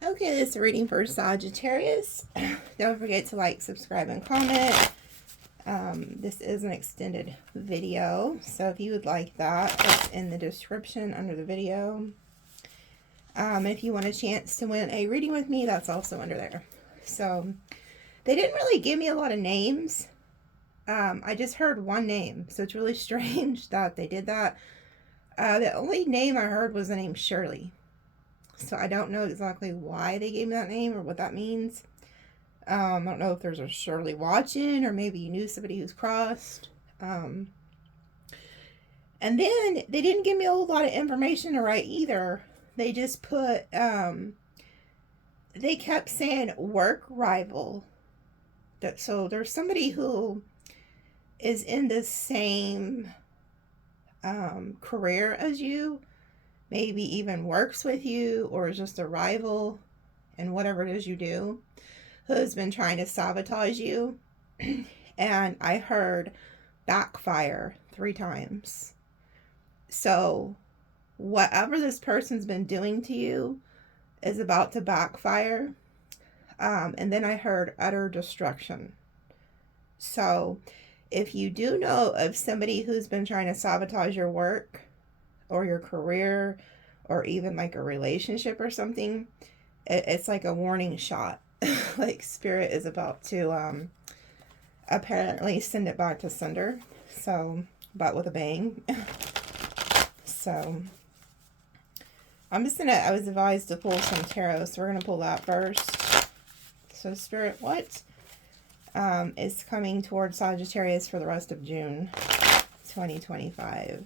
Okay, this is reading for Sagittarius. Don't forget to like, subscribe, and comment. This is an extended video, so if you would like that, it's in the description under the video. If you want a chance to win a reading with me, that's also under there. So, they didn't really give me a lot of names. I just heard one name, so it's really strange that they did that. The only name I heard was the name Shirley. So I don't know exactly why they gave me that name or what that means. I don't know if there's a Shirley watching, or maybe you knew somebody who's crossed. And then they didn't give me a whole lot of information to write either. They just put, they kept saying work rival. So there's somebody who is in the same career as you, maybe even works with you, or is just a rival in whatever it is you do, who's been trying to sabotage you. And I heard backfire 3 times. So whatever this person's been doing to you is about to backfire. And then I heard utter destruction. So if you do know of somebody who's been trying to sabotage your work or your career, or even like a relationship or something, it's like a warning shot. Like Spirit is about to apparently send it back to sender. So, but with a bang. So I was advised to pull some tarot, so we're gonna pull that first. So Spirit, what is coming towards Sagittarius for the rest of June 2025?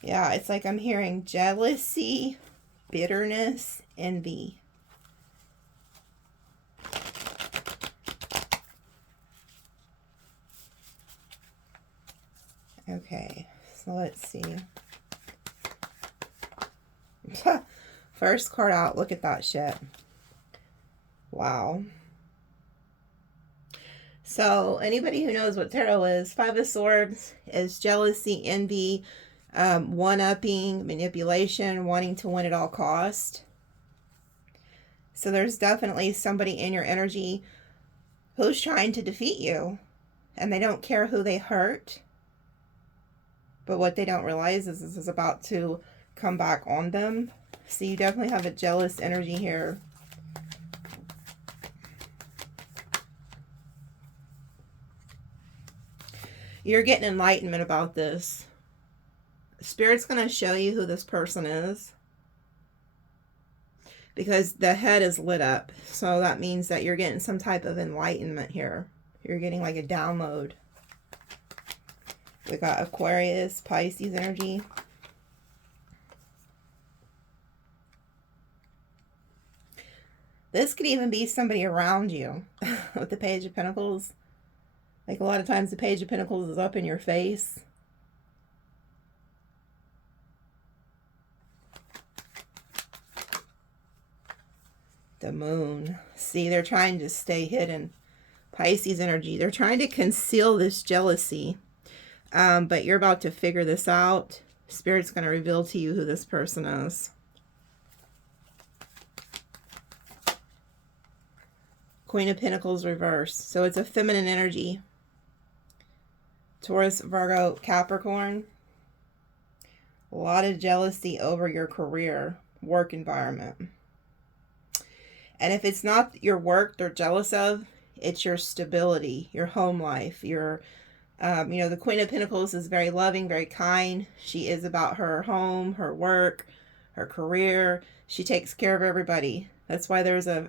Yeah, it's like I'm hearing jealousy, bitterness, envy. Okay, so let's see. First card out, look at that shit. Wow. So anybody who knows what tarot is, 5 of Swords is jealousy, envy, one-upping, manipulation, wanting to win at all cost. So there's definitely somebody in your energy who's trying to defeat you, and they don't care who they hurt. But what they don't realize is this is about to come back on them. So you definitely have a jealous energy here. You're getting enlightenment about this. Spirit's going to show you who this person is, because the head is lit up. So that means that you're getting some type of enlightenment here. You're getting like a download. We got Aquarius, Pisces energy. This could even be somebody around you with the Page of Pentacles. Like a lot of times the Page of Pentacles is up in your face. The Moon. See, they're trying to stay hidden. Pisces energy. They're trying to conceal this jealousy. But you're about to figure this out. Spirit's going to reveal to you who this person is. Queen of Pentacles reversed. So it's a feminine energy. Taurus, Virgo, Capricorn. A lot of jealousy over your career, work environment. And if it's not your work they're jealous of, it's your stability, your home life, your, the Queen of Pentacles is very loving, very kind. She is about her home, her work, her career. She takes care of everybody. That's why there's a,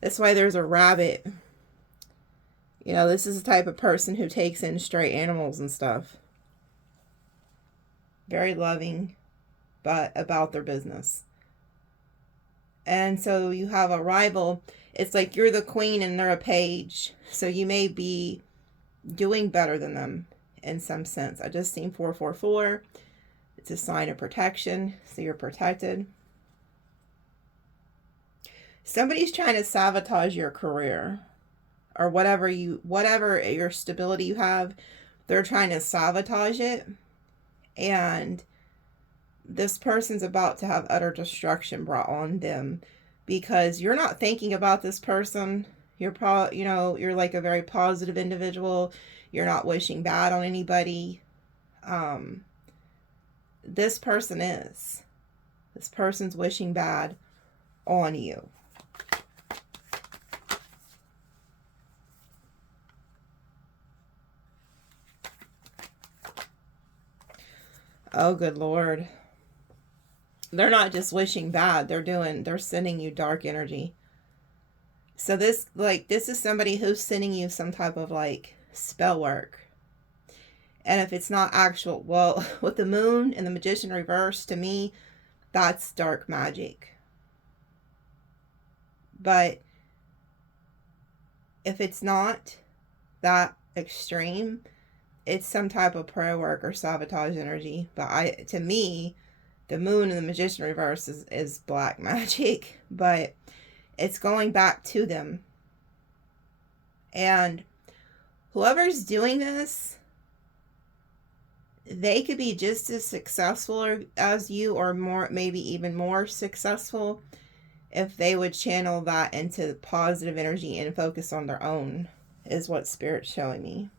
that's why there's a rabbit. You know, this is the type of person who takes in stray animals and stuff. Very loving, but about their business. And so you have a rival. It's like you're the queen and they're a page. So you may be doing better than them in some sense. I just seen 444. It's a sign of protection. So you're protected. Somebody's trying to sabotage your career or whatever your stability you have. they're trying to sabotage it. And this person's about to have utter destruction brought on them because you're not thinking about this person. You're you're like a very positive individual. You're not wishing bad on anybody. This person is. This person's wishing bad on you. Oh, good Lord. They're not just wishing bad. They're sending you dark energy. So this is somebody who's sending you some type of like spell work. And if it's not actual, well, with the moon and the magician reverse, to me, that's dark magic. But if it's not that extreme, it's some type of prayer work or sabotage energy. But to me, the moon and the magician reverse is black magic. But it's going back to them. And whoever's doing this, they could be just as successful as you, or more, maybe even more successful, if they would channel that into positive energy and focus on their own, is what Spirit's showing me.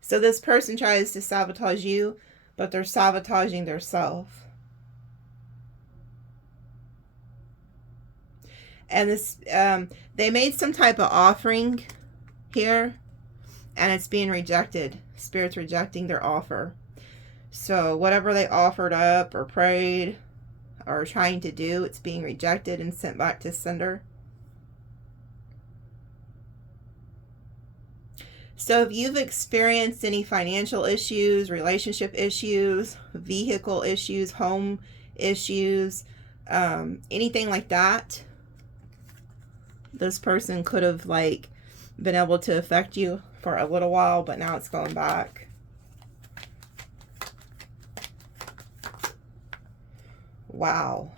So this person tries to sabotage you, but they're sabotaging themselves. And this, they made some type of offering here, and it's being rejected. Spirit's rejecting their offer. So whatever they offered up or prayed or trying to do, it's being rejected and sent back to sender. So if you've experienced any financial issues, relationship issues, vehicle issues, home issues, anything like that, this person could have like been able to affect you for a little while, but now it's going back. Wow.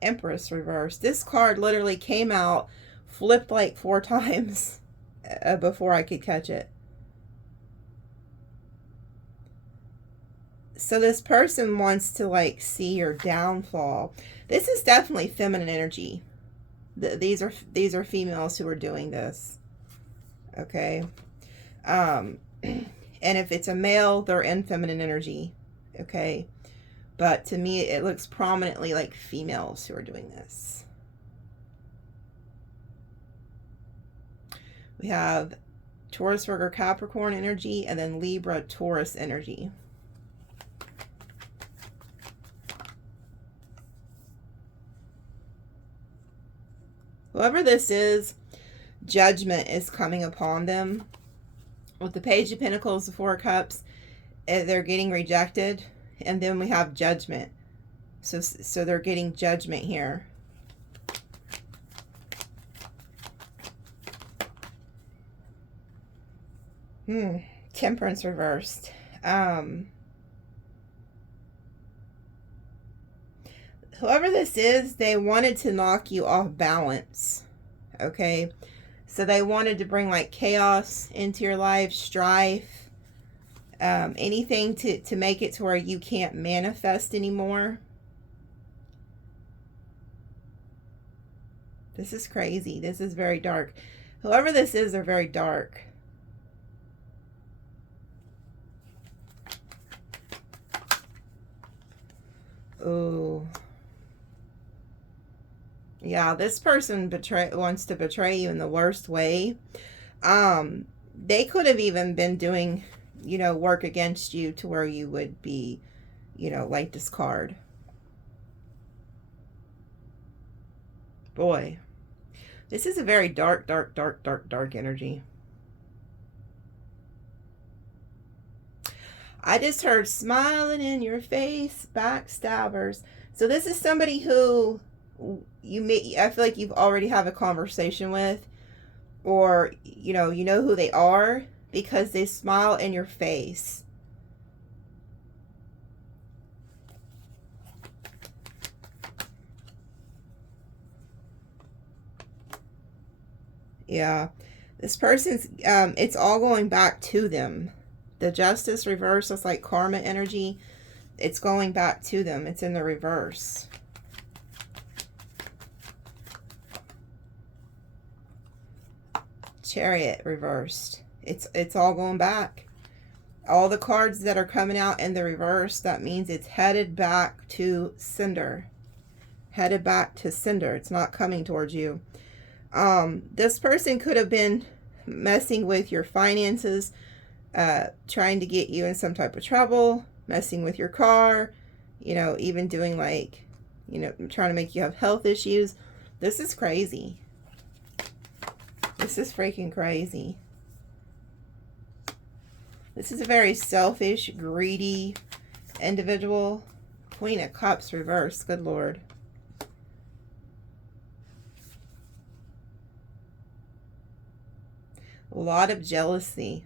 Empress reverse. This card literally came out, flipped like 4 times before I could catch it. So this person wants to like see your downfall. This is definitely feminine energy. These are females who are doing this. Okay. And if it's a male, they're in feminine energy. Okay. But to me, it looks prominently like females who are doing this. We have Taurus, Virgo, Capricorn energy, and then Libra, Taurus energy. Whoever this is, judgment is coming upon them. With the Page of Pentacles, the 4 of Cups, they're getting rejected. And then we have judgment. So they're getting judgment here. Temperance reversed. Whoever this is, they wanted to knock you off balance. Okay. So they wanted to bring like chaos into your life, strife, anything to make it to where you can't manifest anymore. This is crazy. This is very dark. Whoever this is, they're very dark. Oh. Yeah, this person wants to betray you in the worst way. They could have even been doing, work against you to where you would be, like this card. Boy, this is a very dark, dark, dark, dark, dark energy. I just heard smiling in your face, backstabbers. So this is somebody who I feel like you've already have a conversation with, or you know who they are because they smile in your face. Yeah, This person's, it's all going back to them. The Justice reverse, that's like karma energy. It's going back to them. It's in the reverse. Chariot reversed. It's all going back. All the cards that are coming out in the reverse, that means it's headed back to sender. Headed back to sender. It's not coming towards you. This person could have been messing with your finances, trying to get you in some type of trouble, messing with your car, you know, even doing like, you know, trying to make you have health issues. This is crazy. This is freaking crazy. This is a very selfish, greedy individual. Queen of Cups reversed. Good Lord. A lot of jealousy.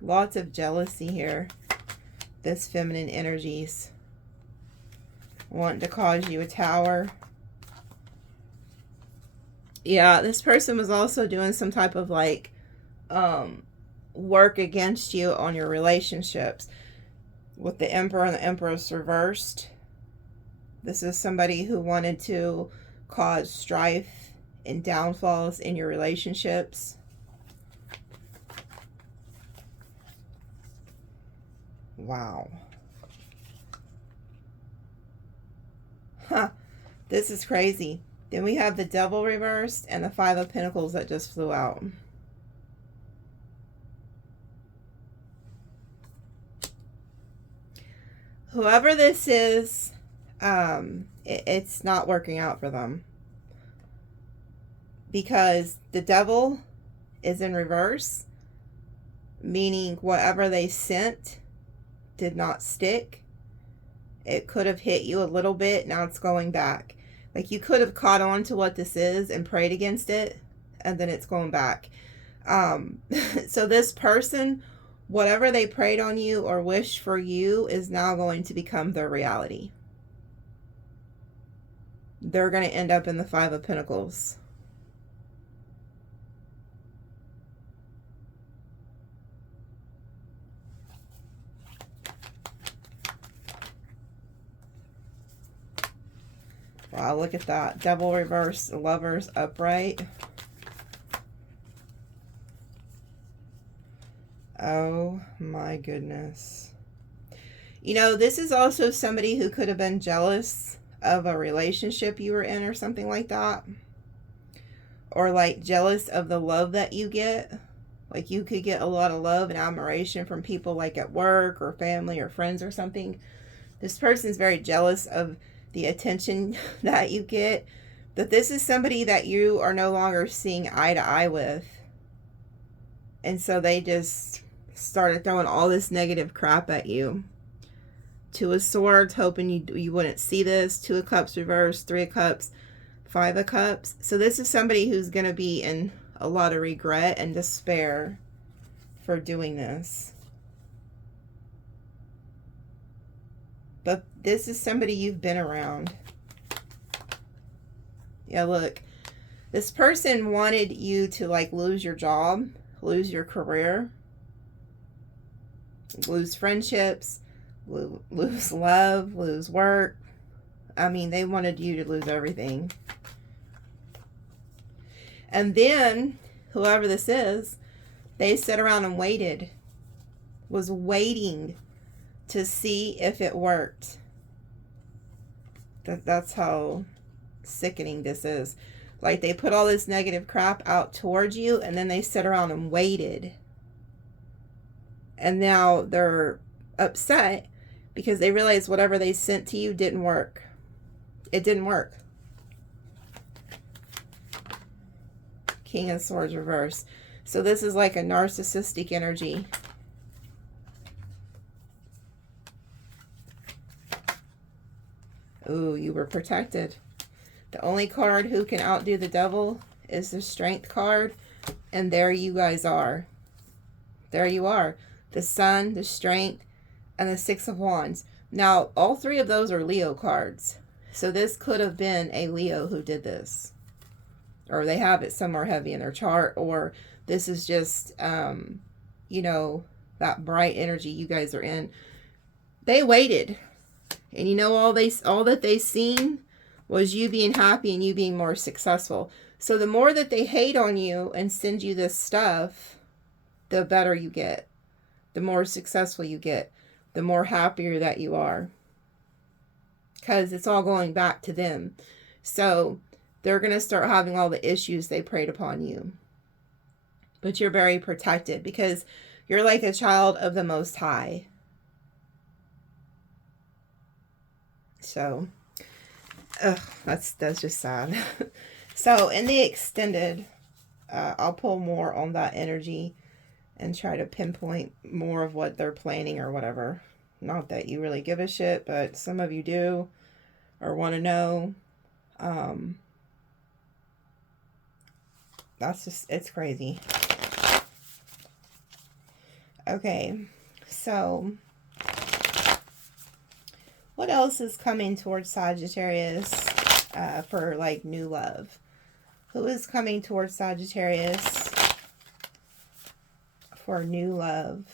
Lots of jealousy here. This feminine energies. Wanting to cause you a tower. Yeah, this person was also doing some type of like work against you on your relationships. With the Emperor and the Empress reversed. This is somebody who wanted to cause strife and downfalls in your relationships. Wow. Huh. This is crazy. Then we have the Devil reversed and the Five of Pentacles that just flew out. Whoever this is, it's not working out for them. Because the Devil is in reverse, meaning whatever they sent did not stick. It could have hit you a little bit, now it's going back. Like you could have caught on to what this is and prayed against it, and then it's going back. So this person, whatever they prayed on you or wished for you is now going to become their reality. They're going to end up in the Five of Pentacles. Wow, look at that. Devil reverse, Lovers upright. Oh my goodness. You know, this is also somebody who could have been jealous of a relationship you were in or something like that. Or like jealous of the love that you get. Like you could get a lot of love and admiration from people like at work or family or friends or something. This person's very jealous of the attention that you get. But this is somebody that you are no longer seeing eye to eye with. And so they just started throwing all this negative crap at you. Two of Swords, hoping you wouldn't see this. Two of Cups reversed, Three of Cups, Five of Cups. So this is somebody who's going to be in a lot of regret and despair for doing this. But this is somebody you've been around. Yeah, look. This person wanted you to like lose your job, lose your career, lose friendships, lose love, lose work. I mean, they wanted you to lose everything. And then, whoever this is, they sat around and waited. Was waiting to see if it worked. That's how sickening this is. Like they put all this negative crap out towards you and then they sat around and waited. And now they're upset because they realize whatever they sent to you didn't work. It didn't work. King of Swords reverse. So this is like a narcissistic energy. Ooh, you were protected. The only card who can outdo the Devil is the Strength card. And there you guys are. There you are. The Sun, the Strength, and the Six of Wands. Now, all three of those are Leo cards. So this could have been a Leo who did this. or they have it somewhere heavy in their chart, or this is just, you know, that bright energy you guys are in. They waited, and you know, all that they seen was you being happy and you being more successful. So the more that they hate on you and send you this stuff, the better you get, the more successful you get, the more happier that you are, because it's all going back to them. So they're going to start having all the issues they preyed upon you. But you're very protected because you're like a child of the Most High. So, that's just sad. So in the extended, I'll pull more on that energy and try to pinpoint more of what they're planning or whatever. Not that you really give a shit, but some of you do or want to know. That's just, it's crazy. Okay, so what else is coming towards Sagittarius for like new love? Who is coming towards Sagittarius for new love?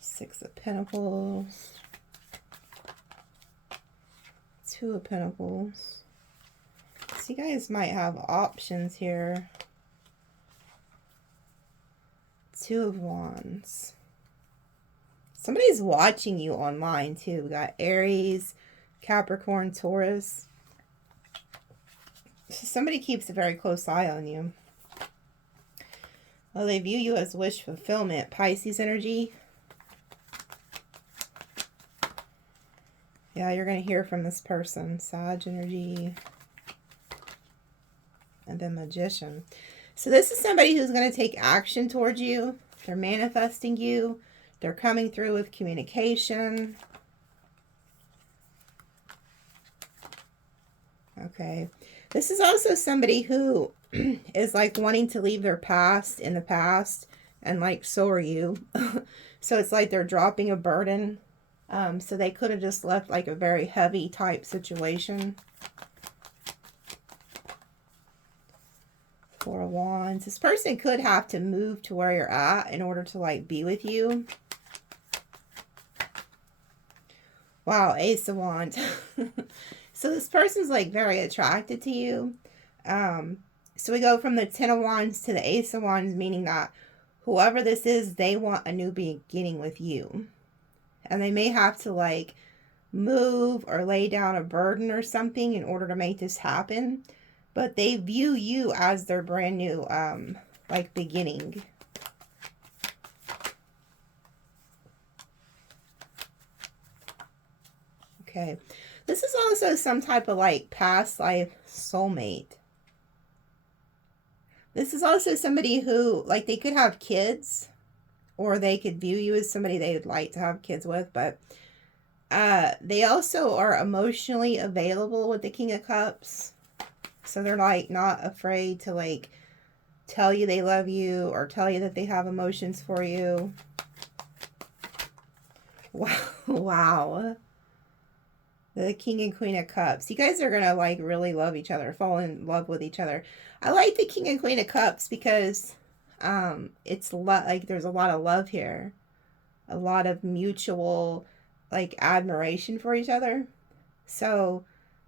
Six of Pentacles. Two of Pentacles. So you guys might have options here. Two of Wands. Somebody's watching you online too. We got Aries, Capricorn, Taurus. So somebody keeps a very close eye on you. Well, they view you as wish fulfillment. Pisces energy. Yeah, you're going to hear from this person. Sag energy. And then Magician. So this is somebody who's going to take action towards you. They're manifesting you. They're coming through with communication. Okay. This is also somebody who is like wanting to leave their past in the past. And like, so are you. So it's like they're dropping a burden. So they could have just left like a very heavy type situation. Four of Wands. This person could have to move to where you're at in order to like be with you. Wow, Ace of Wands. So this person's like very attracted to you. So we go from the Ten of Wands to the Ace of Wands, meaning that whoever this is, they want a new beginning with you. And they may have to like move or lay down a burden or something in order to make this happen. But they view you as their brand new, like, beginning. Okay. This is also some type of, like, past life soulmate. This is also somebody who, like, they could have kids. Or they could view you as somebody they would like to have kids with. But they also are emotionally available with the King of Cups. So they're like not afraid to like tell you they love you or tell you that they have emotions for you. Wow. Wow. The King and Queen of Cups. You guys are going to like really love each other, fall in love with each other. I like the King and Queen of Cups because it's like there's a lot of love here. A lot of mutual like admiration for each other. So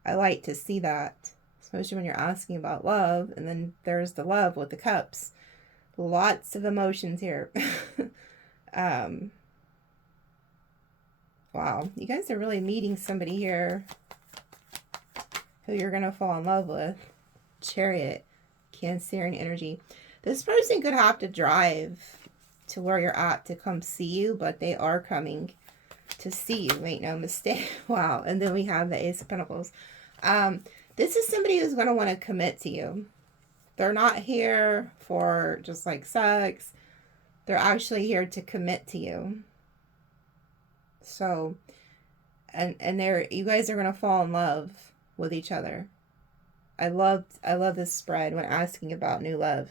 I like to see that. Especially when you're asking about love. And then there's the love with the cups. Lots of emotions here. Wow. You guys are really meeting somebody here who you're going to fall in love with. Chariot. Cancerian energy. This person could have to drive to where you're at to come see you. But they are coming to see you. Make no mistake. Wow. And then we have the Ace of Pentacles. This is somebody who's going to want to commit to you. They're not here for just like sex. They're actually here to commit to you. So, and you guys are going to fall in love with each other. I love this spread when asking about new love.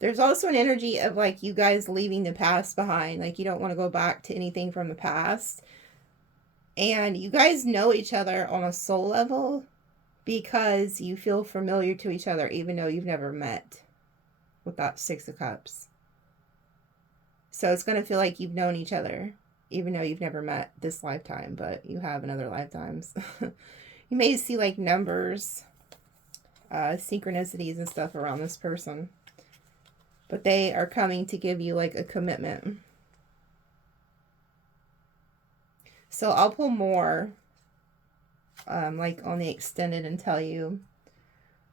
There's also an energy of like you guys leaving the past behind. Like you don't want to go back to anything from the past. And you guys know each other on a soul level because you feel familiar to each other even though you've never met with that Six of Cups. So it's going to feel like you've known each other even though you've never met this lifetime, but you have in other lifetimes. You may see like numbers, synchronicities and stuff around this person. But they are coming to give you like a commitment. So I'll pull more like on the extended and tell you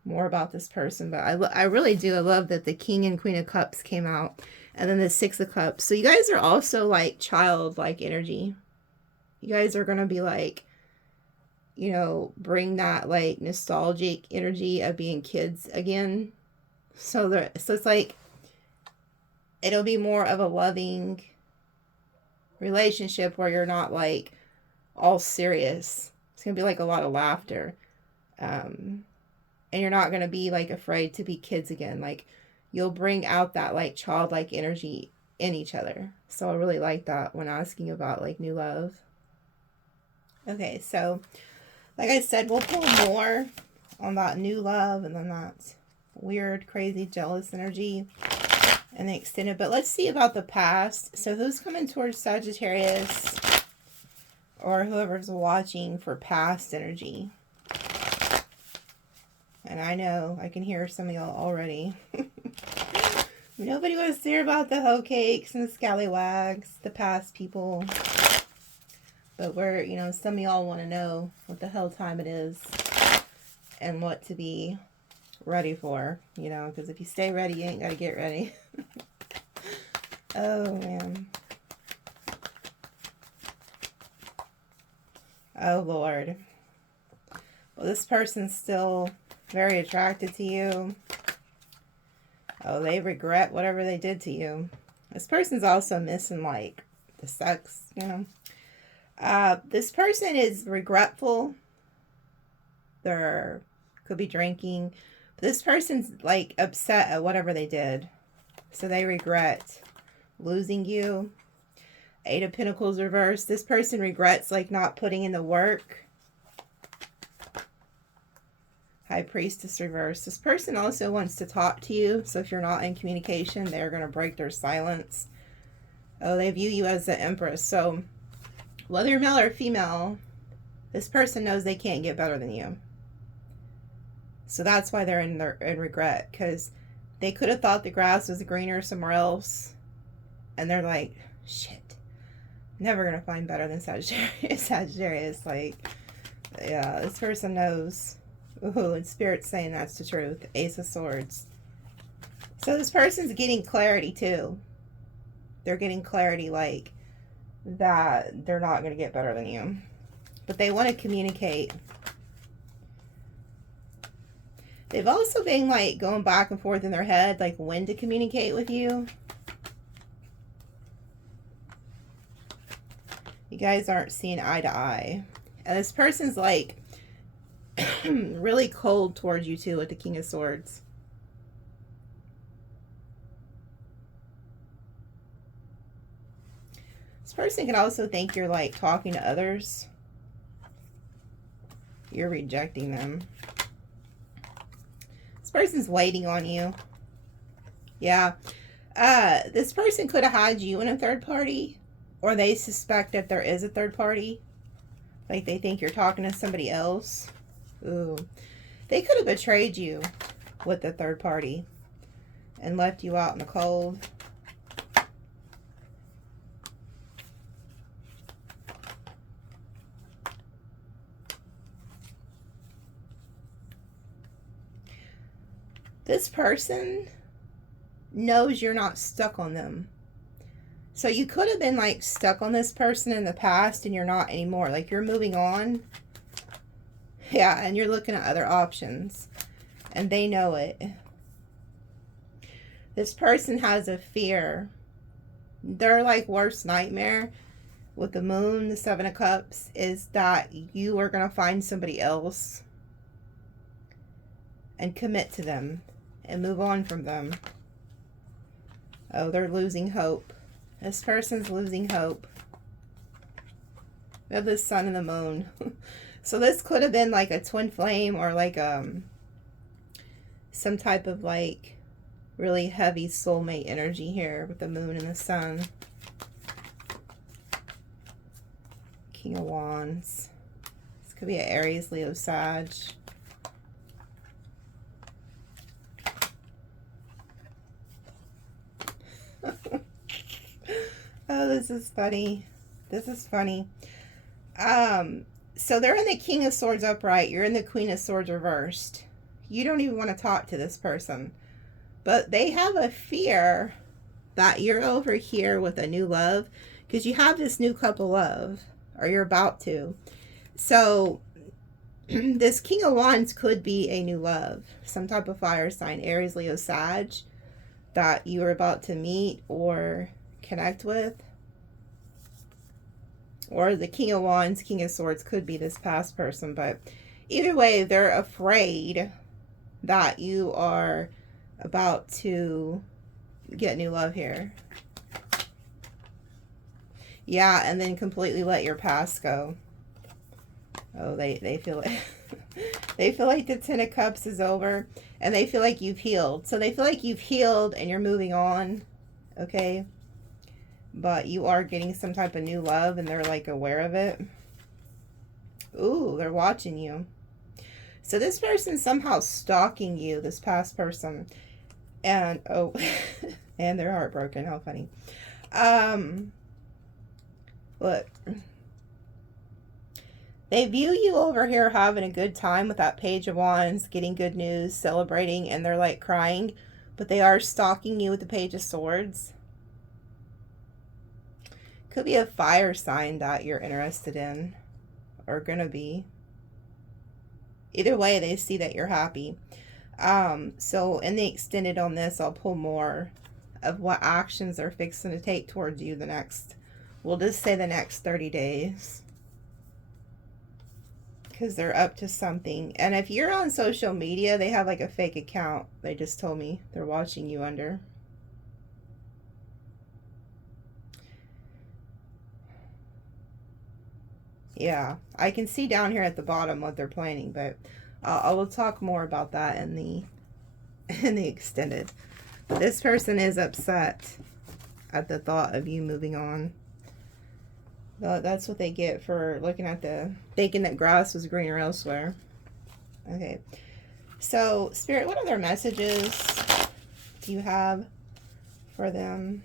more about this person. But I really do. I love that the King and Queen of Cups came out. And then the Six of Cups. So you guys are also like childlike energy. You guys are going to be like, you know, bring that like nostalgic energy of being kids again. So it's like, it'll be more of a loving relationship where you're not like all serious. It's going to be like a lot of laughter. And you're not going to be like afraid to be kids again. Like you'll bring out that like childlike energy in each other. So I really like that when asking about like new love. Okay, so like I said, we'll pull more on that new love and then that weird, crazy, jealous energy and the extended. But let's see about the past. So who's coming towards Sagittarius or whoever's watching for past energy? And I know, I can hear some of y'all already. Nobody wants to hear about the hoe cakes and the scallywags, the past people. But we're, you know, some of y'all want to know what the hell time it is and what to be ready for, you know, because if you stay ready, you ain't got to get ready. Oh, man. Oh, Lord. Well, this person's still very attracted to you. Oh, they regret whatever they did to you. This person's also missing, like, the sex, you know. This person is regretful. They could be drinking. But this person's like upset at whatever they did. So they regret losing you. Eight of Pentacles reversed. This person regrets like not putting in the work. High Priestess reversed. This person also wants to talk to you. So if you're not in communication, they're going to break their silence. Oh, they view you as the Empress. So whether you're male or female, this person knows they can't get better than you. So that's why they're in regret, because they could have thought the grass was greener somewhere else, and they're like, shit, never gonna find better than Sagittarius. Like, yeah, this person knows. Ooh, and Spirit's saying that's the truth. Ace of Swords. So this person's getting clarity too. They're getting clarity, like that they're not going to get better than you, but they want to communicate. They've also been like going back and forth in their head, like when to communicate with you. You guys aren't seeing eye to eye, and this person's like really cold towards you too with the King of Swords. This person can also think you're like talking to others. You're rejecting them. This person's waiting on you. Yeah. This person could have had you in a third party, or they suspect that there is a third party. Like they think you're talking to somebody else. Ooh. They could have betrayed you with the third party and left you out in the cold. This person knows you're not stuck on them. So you could have been like stuck on this person in the past and you're not anymore. Like you're moving on. Yeah, and you're looking at other options. And they know it. This person has a fear. Their like worst nightmare with the moon, the Seven of Cups, is that you are going to find somebody else and commit to them and move on from them. Oh, they're losing hope. This person's losing hope. We have the sun and the moon. So this could have been like a twin flame, or like some type of like really heavy soulmate energy here with the moon and the sun. King of Wands. This could be an Aries, Leo, Sag. Oh, this is funny. This is funny. So they're in the King of Swords upright. You're in the Queen of Swords reversed. You don't even want to talk to this person. But they have a fear that you're over here with a new love, because you have this new cup of love, or you're about to. So this King of Wands could be a new love. Some type of fire sign, Aries, Leo, Sag, that you are about to meet or connect with. Or the King of Wands, King of Swords could be this past person. But either way, they're afraid that you are about to get new love here. Yeah, and then completely let your past go. Oh, they feel it. They feel like the Ten of Cups is over, and they feel like you've healed. So they feel like you've healed and you're moving on, okay? But you are getting some type of new love, and they're like aware of it. Ooh, they're watching you. So this person's somehow stalking you, this past person. And, oh, and they're heartbroken. How funny. Look. They view you over here having a good time with that Page of Wands, getting good news, celebrating, and they're like crying. But they are stalking you with the Page of Swords. Could be a fire sign that you're interested in, or gonna be. Either way, they see that you're happy. So in the extended on this, I'll pull more of what actions they're fixing to take towards you the next, we'll just say the next 30 days. Because they're up to something. And if you're on social media, they have like a fake account. They just told me they're watching you under. Yeah, I can see down here at the bottom what they're planning, but I will talk more about that in the extended. But this person is upset at the thought of you moving on. That's what they get for looking at thinking that grass was greener elsewhere. Okay, so Spirit, what other messages do you have for them?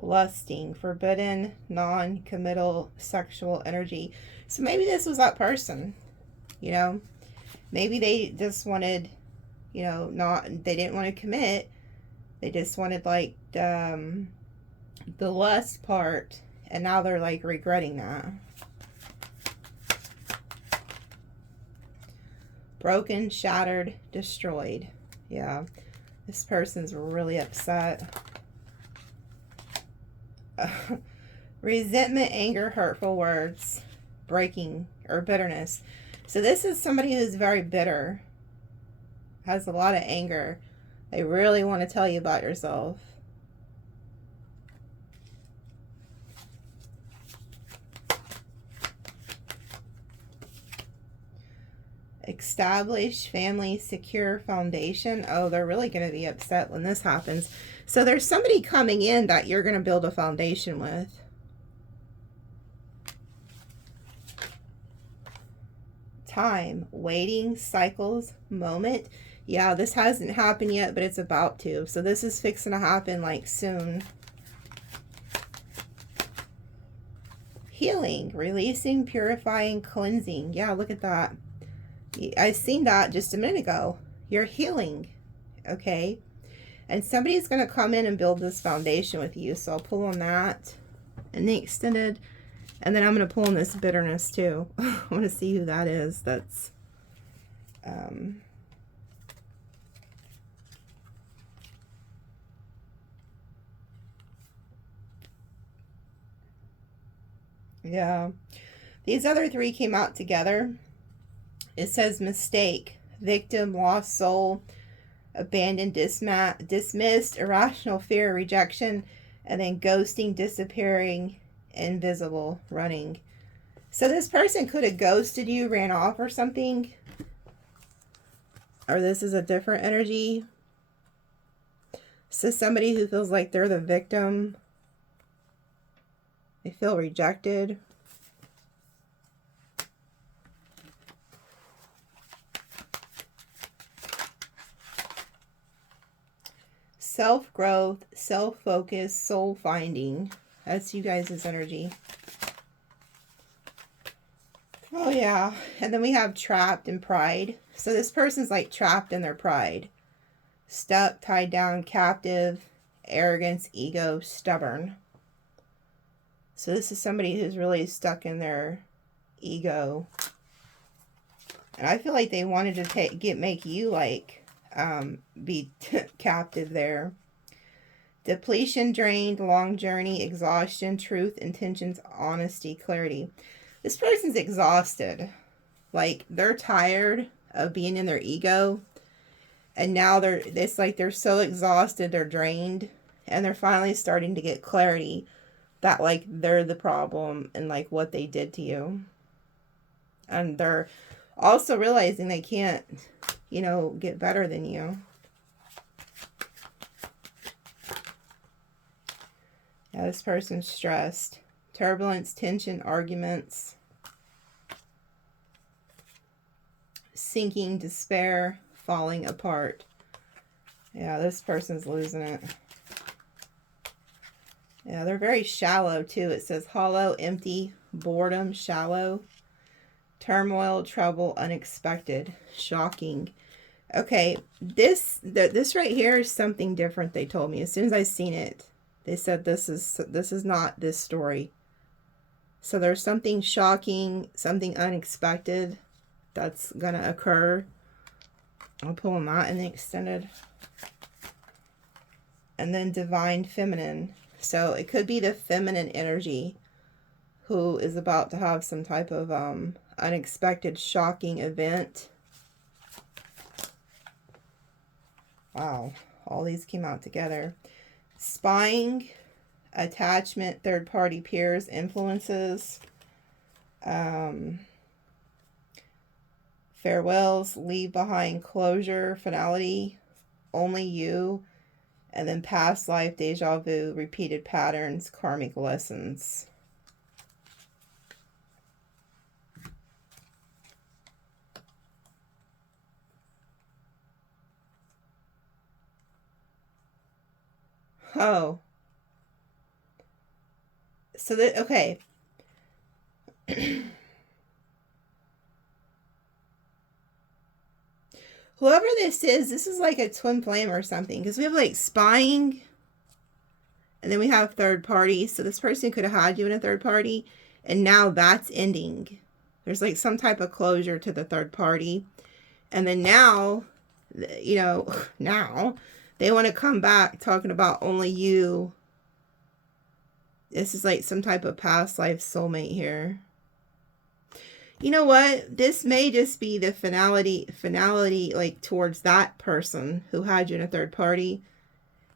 Lusting, forbidden, non-committal sexual energy. So maybe this was that person, you know, maybe they just wanted, you know, they didn't want to commit. They just wanted like the lust part, and now they're like regretting that. Broken, shattered, destroyed. Yeah, this person's really upset. Resentment, anger, hurtful words, breaking, or bitterness. So this is somebody who's very bitter, has a lot of anger. They really want to tell you about yourself. Establish, family, secure, foundation. Oh, they're really going to be upset when this happens. So there's somebody coming in that you're going to build a foundation with. Time, waiting, cycles, moment. Yeah, this hasn't happened yet, but it's about to. So this is fixing to happen like soon. Healing, releasing, purifying, cleansing. Yeah, look at that. I seen that just a minute ago. You're healing, okay? And somebody's going to come in and build this foundation with you. So I'll pull on that and the extended. And then I'm going to pull on this bitterness too. I want to see who that is. That's... yeah. These other three came out together. It says mistake, victim, lost soul, abandoned, dismissed, irrational fear, rejection, And then ghosting, disappearing, invisible, running. So this person could have ghosted you, ran off or something. Or this is a different energy. So somebody who feels like they're the victim. They feel rejected. Self-growth, self-focus, soul-finding. That's you guys' energy. Oh, yeah. And then we have trapped in pride. So this person's like trapped in their pride. Stuck, tied down, captive, arrogance, ego, stubborn. So this is somebody who's really stuck in their ego. And I feel like they wanted to make you like be captive there. Depletion, drained, long journey, exhaustion, truth, intentions, honesty, clarity. This person's exhausted. Like they're tired of being in their ego. And now it's like they're so exhausted, they're drained. And they're finally starting to get clarity that like they're the problem and like what they did to you. And they're also realizing they can't, you know, get better than you. Yeah, this person's stressed. Turbulence, tension, arguments. Sinking, despair, falling apart. Yeah, this person's losing it. Yeah, they're very shallow too. It says hollow, empty, boredom, shallow. Turmoil, trouble, unexpected, shocking. Okay, this right here is something different. They told me as soon as I seen it. They said this is not this story. So there's something shocking, something unexpected that's gonna occur. I'll pull them out in the extended. And then divine feminine. So it could be the feminine energy who is about to have some type of unexpected, shocking event. Wow, all these came out together. Spying, attachment, third-party peers, influences, farewells, leave behind, closure, finality, only you, and then past life, deja vu, repeated patterns, karmic lessons. Oh. So that, okay. Whoever this is like a twin flame or something. Because we have like spying. And then we have third party. So this person could have had you in a third party. And now that's ending. There's like some type of closure to the third party. And then now, you know, now they want to come back talking about only you. This is like some type of past life soulmate here. You know what? This may just be the finality like towards that person who had you in a third party.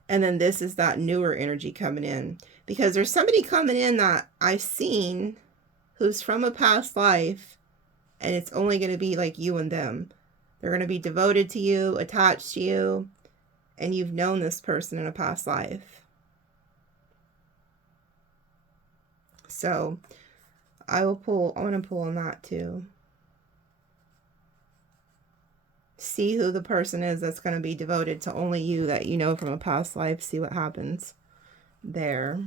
And then this is that newer energy coming in. Because there's somebody coming in that I've seen who's from a past life. And it's only going to be like you and them. They're going to be devoted to you, attached to you. And you've known this person in a past life. So I want to pull on that too. See who the person is that's going to be devoted to only you that you know from a past life. See what happens there.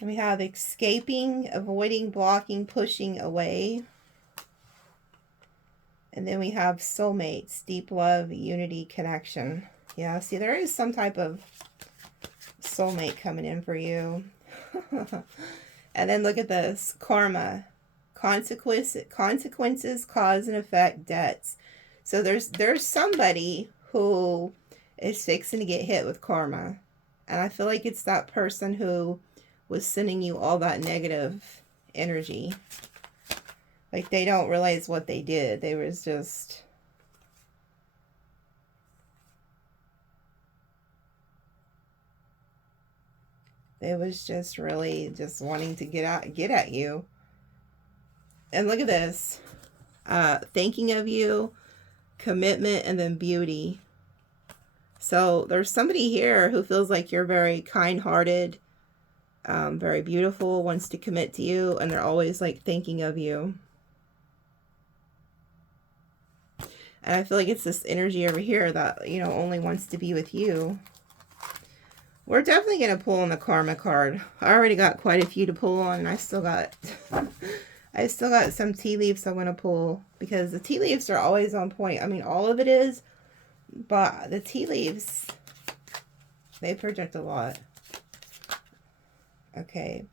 And we have escaping, avoiding, blocking, pushing away. And then we have soulmates, deep love, unity, connection. Yeah, see, there is some type of soulmate coming in for you. And then look at this. Karma. Consequences, cause and effect, debts. So there's somebody who is fixing to get hit with karma. And I feel like it's that person who was sending you all that negative energy. Like they don't realize what they did. They was just... They was just really just wanting to get at you. And look at this. Thinking of you, commitment, and then beauty. So there's somebody here who feels like you're very kind-hearted, very beautiful, wants to commit to you, and they're always like thinking of you. And I feel like it's this energy over here that, you know, only wants to be with you. We're definitely going to pull on the Karma card. I already got quite a few to pull on, and I still got I still got some tea leaves I'm going to pull, because the tea leaves are always on point. I mean, all of it is, but the tea leaves, they project a lot. Okay.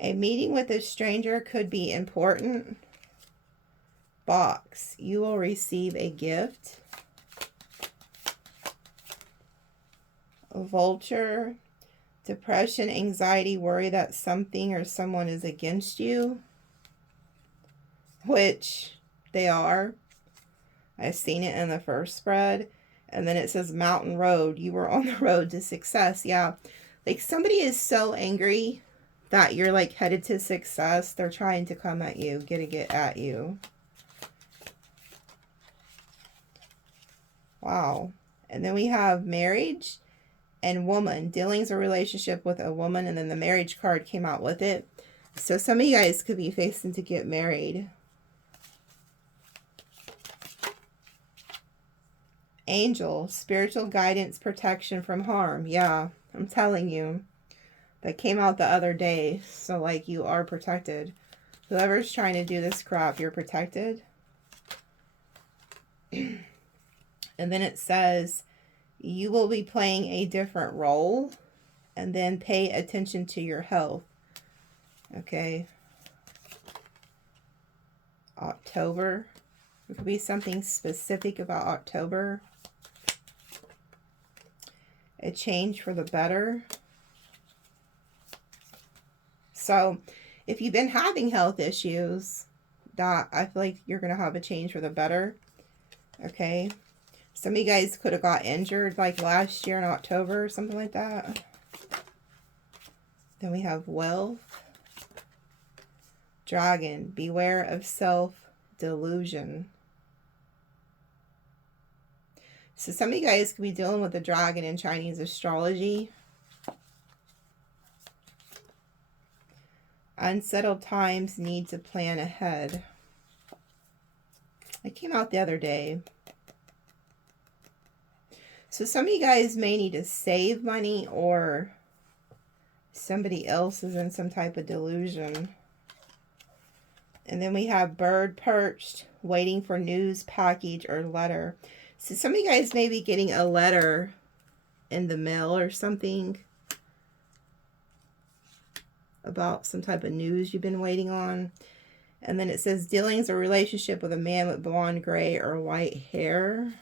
A meeting with a stranger could be important. Box. You will receive a gift. A vulture. Depression, anxiety, worry that something or someone is against you. Which they are. I've seen it in the first spread. And then it says mountain road. You were on the road to success. Yeah. Like somebody is so angry that you're like headed to success. They're trying to come at you, get at you. Wow. And then we have marriage and woman. Dealings or relationship with a woman. And then the marriage card came out with it. So some of you guys could be facing to get married. Angel. Spiritual guidance, protection from harm. Yeah, I'm telling you. That came out the other day. So like you are protected. Whoever's trying to do this crap, you're protected. And then it says, you will be playing a different role. And then pay attention to your health. Okay. October. There could be something specific about October. A change for the better. So, if you've been having health issues, that I feel like you're going to have a change for the better. Okay. Some of you guys could have got injured like last year in October or something like that. Then we have wealth. Dragon. Beware of self-delusion. So some of you guys could be dealing with the dragon in Chinese astrology. Unsettled times, need to plan ahead. It came out the other day. So some of you guys may need to save money, or somebody else is in some type of delusion. And then we have bird perched, waiting for news, package, or letter. So some of you guys may be getting a letter in the mail or something about some type of news you've been waiting on. And then it says dealings or relationship with a man with blonde, gray, or white hair.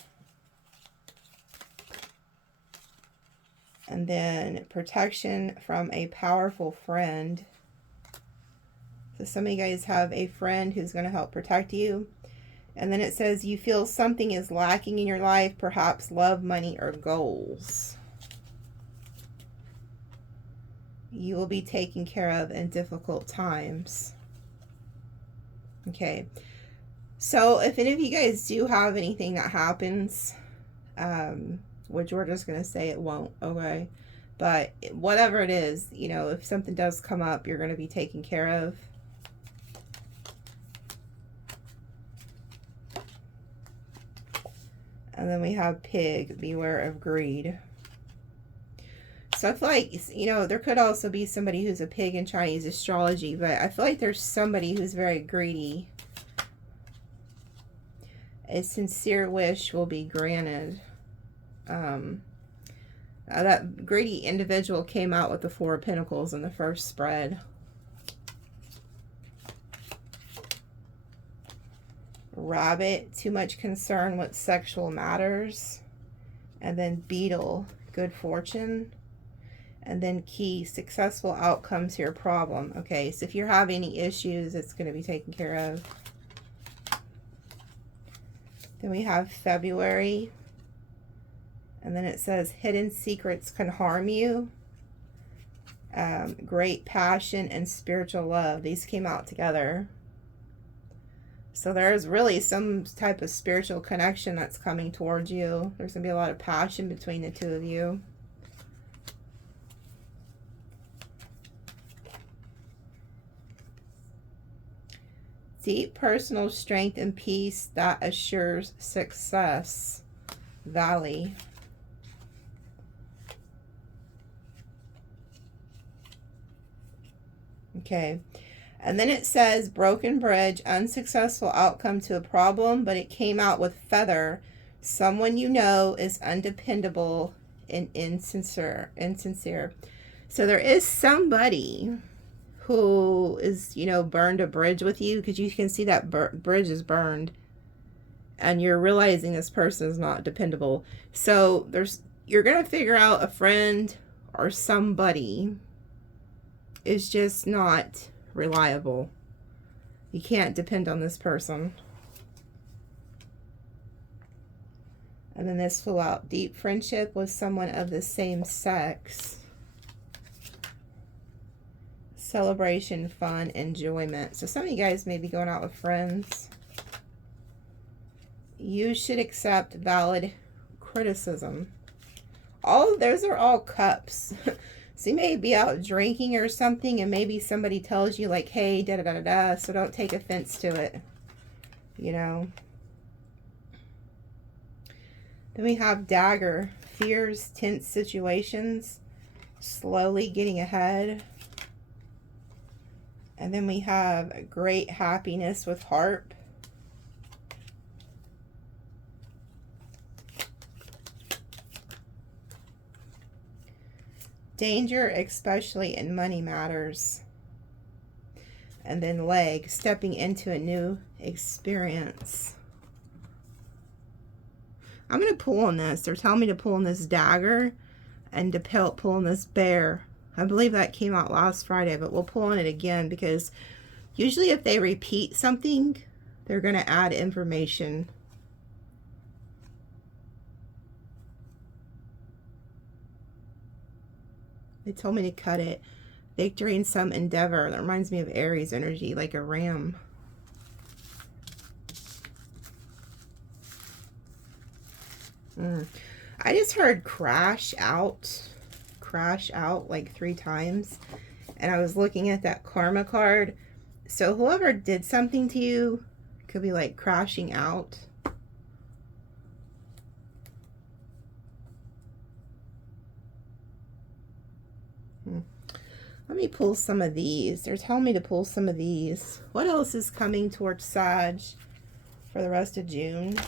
And then protection from a powerful friend. So some of you guys have a friend who's going to help protect you. And then it says you feel something is lacking in your life, perhaps love, money, or goals. You will be taken care of in difficult times. Okay. So if any of you guys do have anything that happens, which we're just going to say it won't, okay? But whatever it is, you know, if something does come up, you're going to be taken care of. And then we have pig, beware of greed. So I feel like, you know, there could also be somebody who's a pig in Chinese astrology, but I feel like there's somebody who's very greedy. A sincere wish will be granted. That greedy individual came out with the Four of Pentacles in the first spread. Rabbit, too much concern with sexual matters. And then beetle, good fortune. And then key, successful outcomes to your problem. Okay, so if you're having any issues, it's going to be taken care of. Then we have February. And then it says hidden secrets can harm you. Great passion and spiritual love. These came out together. So there's really some type of spiritual connection that's coming towards you. There's going to be a lot of passion between the two of you. Deep personal strength and peace that assures success. Valley. Okay. And then it says, broken bridge, unsuccessful outcome to a problem, but it came out with feather. Someone you know is undependable and insincere. So there is somebody who is, you know, burned a bridge with you, because you can see that bridge is burned. And you're realizing this person is not dependable. So you're going to figure out a friend or somebody is just not reliable. You can't depend on this person. And then this flew out. Deep friendship with someone of the same sex. Celebration, fun, enjoyment. So some of you guys may be going out with friends. You should accept valid criticism. Those are all cups. So you may be out drinking or something, and maybe somebody tells you like, hey, da da da da da, so don't take offense to it, you know. Then we have dagger. Fears, tense situations, slowly getting ahead. And then we have great happiness with harp. Danger, especially in money matters. And then leg, stepping into a new experience. I'm going to pull on this. They're telling me to pull on this dagger and to pull on this bear. I believe that came out last Friday, but we'll pull on it again, because usually if they repeat something, they're going to add information. They told me to cut it. Victory in some endeavor. That reminds me of Aries energy, like a ram. I just heard crash out like 3 times. And I was looking at that karma card. So whoever did something to you could be like crashing out. Let me pull some of these. They're telling me to pull some of these. What else is coming towards Sag for the rest of June?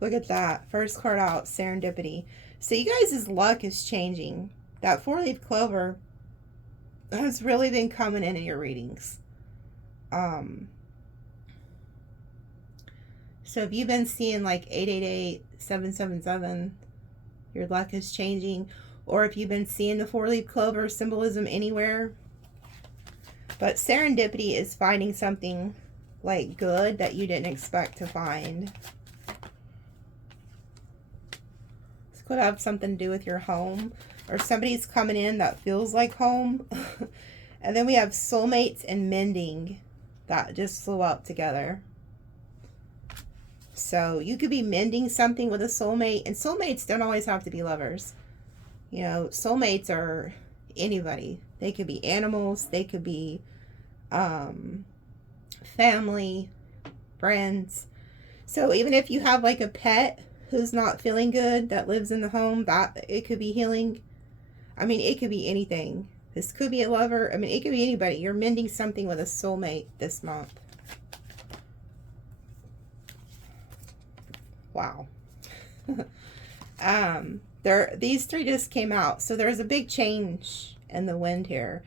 Look at that. First card out, Serendipity. So you guys' luck is changing. That 4-leaf clover has really been coming in your readings. So if you've been seeing like 888, 777, your luck is changing. Or if you've been seeing the 4-leaf clover symbolism anywhere. But serendipity is finding something like good that you didn't expect to find. This could have something to do with your home. Or somebody's coming in that feels like home. And then we have soulmates and mending. That just flew out together. So you could be mending something with a soulmate. And soulmates don't always have to be lovers. You know, soulmates are anybody. They could be animals. They could be family, friends. So even if you have like a pet who's not feeling good that lives in the home, that it could be healing. I mean, it could be anything. This could be a lover. I mean, it could be anybody. You're mending something with a soulmate this month. Wow. These 3 just came out. So there's a big change in the wind here.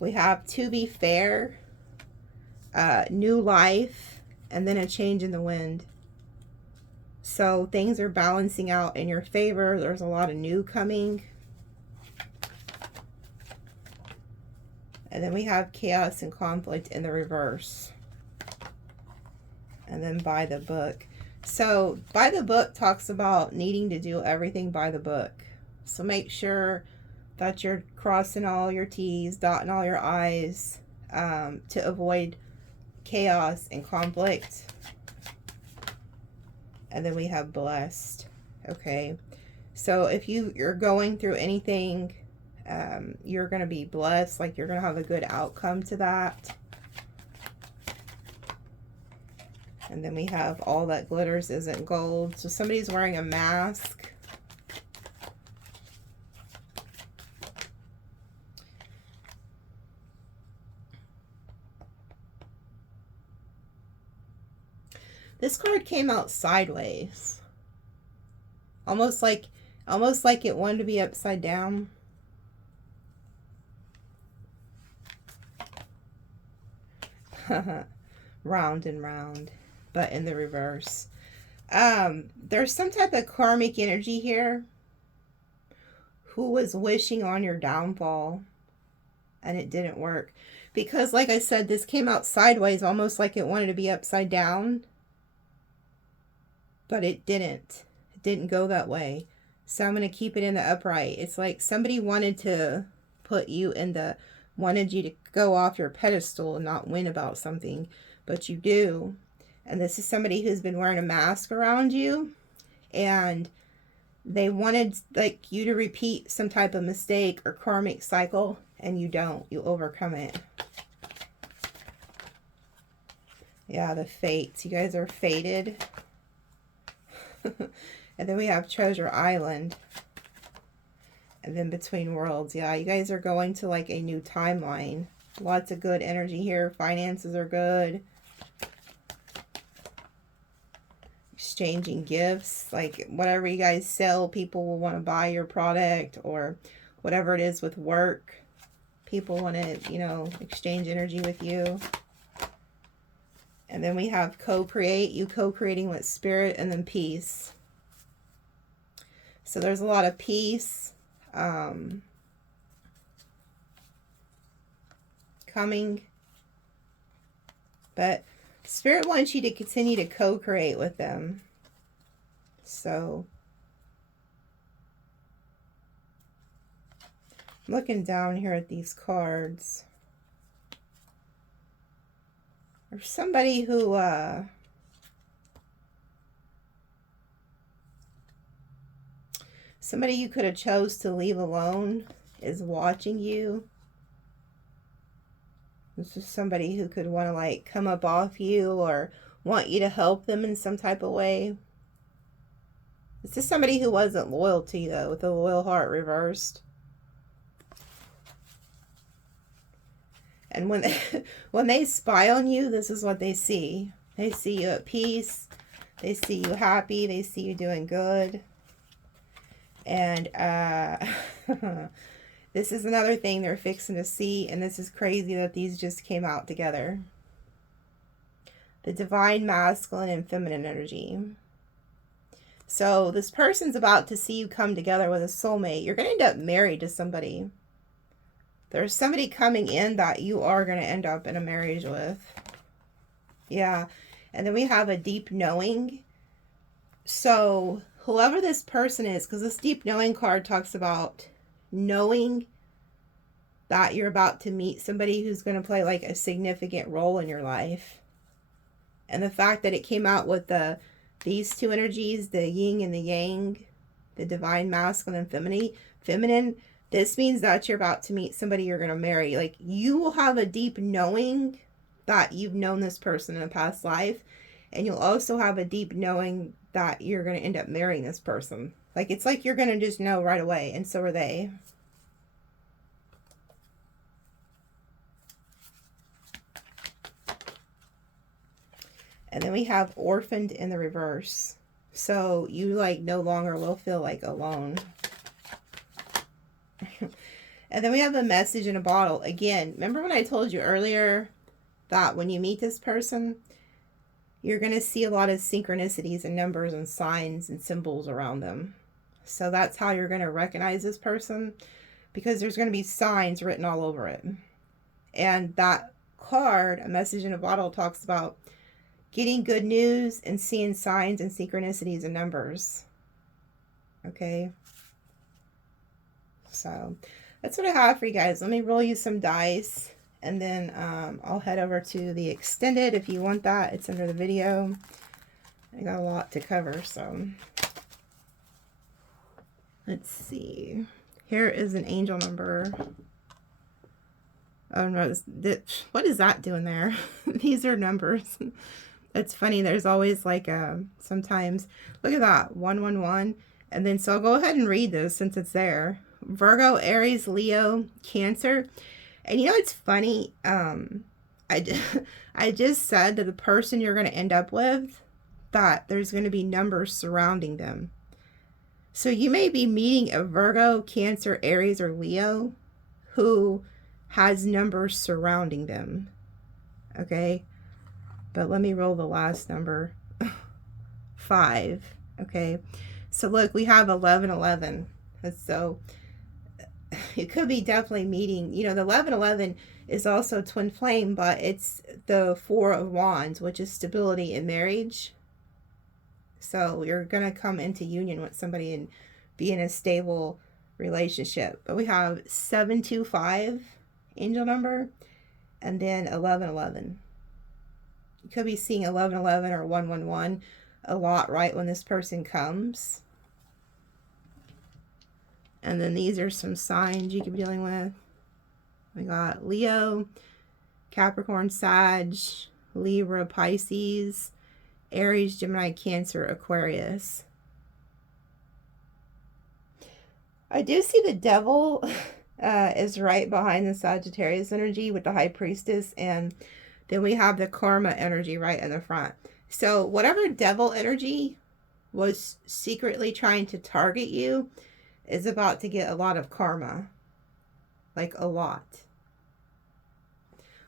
We have to be fair, new life, and then a change in the wind. So things are balancing out in your favor. There's a lot of new coming. And then we have chaos and conflict in the reverse. And then by the book. So by the book talks about needing to do everything by the book. So make sure that you're crossing all your T's, dotting all your I's, to avoid chaos and conflict. And then we have blessed. Okay. So if you're going through anything, you're going to be blessed. Like you're going to have a good outcome to that. And then we have all that glitters isn't gold. So somebody's wearing a mask. This card came out sideways. Almost like it wanted to be upside down. Round and round, but in the reverse. There's some type of karmic energy here who was wishing on your downfall, and it didn't work. Because like I said, this came out sideways, almost like it wanted to be upside down. But it didn't. It didn't go that way. So I'm going to keep it in the upright. It's like somebody wanted to put you in the, wanted you to go off your pedestal and not win about something. But you do. And this is somebody who's been wearing a mask around you. And they wanted like you to repeat some type of mistake or karmic cycle. And you don't. You overcome it. Yeah, the fates. You guys are fated. And then we have Treasure Island. And then Between Worlds. Yeah, you guys are going to like a new timeline. Lots of good energy here. Finances are good. Exchanging gifts. Like whatever you guys sell, people will want to buy your product. Or whatever it is with work. People want to, you know, exchange energy with you. And then we have co-create, you co-creating with spirit, and then peace. So there's a lot of peace coming. But spirit wants you to continue to co-create with them. So I'm looking down here at these cards. There's somebody who somebody you could have chose to leave alone is watching you. This is somebody who could want to like come up off you or want you to help them in some type of way. This is somebody who wasn't loyal to you though, with a loyal heart reversed. And when they spy on you, this is what they see. They see you at peace. They see you happy. They see you doing good. And this is another thing they're fixing to see. And this is crazy that these just came out together. The divine masculine and feminine energy. So this person's about to see you come together with a soulmate. You're going to end up married to somebody. There's somebody coming in that you are going to end up in a marriage with. Yeah. And then we have a deep knowing. So whoever this person is, because this deep knowing card talks about knowing that you're about to meet somebody who's going to play like a significant role in your life. And the fact that it came out with these two energies, the yin and the yang, the divine masculine and feminine, this means that you're about to meet somebody you're going to marry. Like, you will have a deep knowing that you've known this person in a past life. And you'll also have a deep knowing that you're going to end up marrying this person. Like, it's like you're going to just know right away. And so are they. And then we have orphaned in the reverse. So you like no longer will feel like alone. And then we have a message in a bottle. Again, remember when I told you earlier that when you meet this person, you're going to see a lot of synchronicities and numbers and signs and symbols around them. So that's how you're going to recognize this person, because there's going to be signs written all over it. And that card, a message in a bottle, talks about getting good news and seeing signs and synchronicities and numbers. Okay. So that's what I have for you guys. Let me roll you some dice, and then I'll head over to the extended. If you want that, it's under the video. I got a lot to cover, so let's see. Here is an angel number. Oh no, what is that doing there? These are numbers. It's funny, there's always like sometimes, look at that, 111. And then, so I'll go ahead and read this since it's there. Virgo, Aries, Leo, Cancer. And you know, it's funny. I just said that the person you're going to end up with, that there's going to be numbers surrounding them. So you may be meeting a Virgo, Cancer, Aries, or Leo who has numbers surrounding them. Okay. But let me roll the last number. 5. Okay. So look, we have 1111. So it could be definitely meeting, you know, the 1111 is also twin flame, but it's the 4 of Wands, which is stability in marriage. So you're going to come into union with somebody and be in a stable relationship. But we have 725 angel number, and then 1111. You could be seeing 1111 or 111 a lot right when this person comes. And then these are some signs you could be dealing with. We got Leo, Capricorn, Sag, Libra, Pisces, Aries, Gemini, Cancer, Aquarius. I do see the devil is right behind the Sagittarius energy with the High Priestess, and then we have the karma energy right in the front. So whatever devil energy was secretly trying to target you is about to get a lot of karma. Like a lot.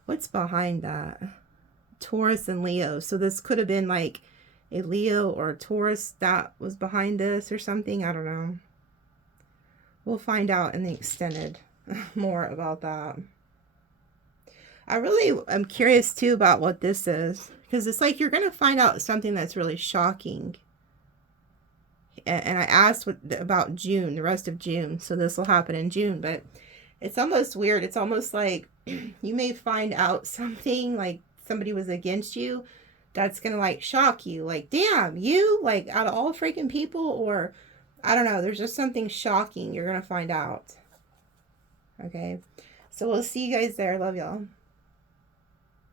What's behind that? Taurus and Leo. So this could have been like a Leo or a Taurus that was behind this or something. I don't know. We'll find out in the extended more about that. I really am curious too about what this is, because it's like you're going to find out something that's really shocking. And I asked about June, the rest of June, so this will happen in June, but it's almost weird. It's almost like you may find out something, like somebody was against you, that's going to like shock you. Like, damn, you, like out of all freaking people, or I don't know, there's just something shocking you're going to find out. Okay, so we'll see you guys there. Love y'all.